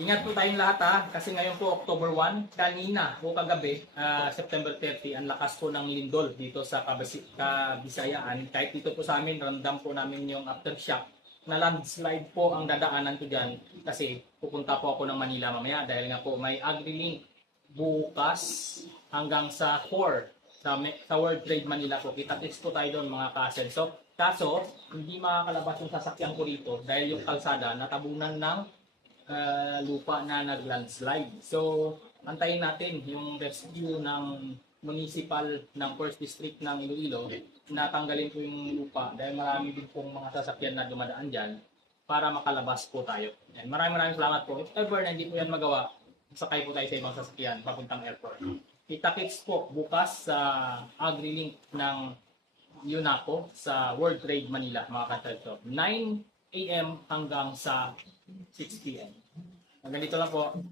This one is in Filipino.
Ingat po tayong lahat ha, kasi ngayon po October 1, kanina o kagabi, ah, September 30, ang lakas po ng lindol dito sa Kabasi- Kabisayaan. Kahit dito po sa amin, ramdam po namin yung aftershock na landslide po ang dadaanan ko dyan kasi pupunta po ako ng Manila mamaya dahil nga po may AgriLink bukas hanggang sa core sa, me- sa World Trade Manila po. Kita-kits po tayo doon mga kasel. So, kaso, hindi makakalabas yung sasakyan ko rito dahil yung kalsada natabunan ng ah, lupa na nag-landslide. So, antayin natin yung rescue ng municipal ng First District ng Iloilo na tanggalin po yung lupa dahil marami din pong mga sasakyan na dumadaan dyan para makalabas po tayo. Yan. Maraming maraming salamat po. If ever na hindi po yan magawa, sakay po tayo sa ibang sasakyan papuntang airport. Kita-kits po bukas sa AgriLink ng UNACO sa World Trade Manila, mga katalso. 9 a.m. hanggang sa 6 p.m. Hanggang dito lang po.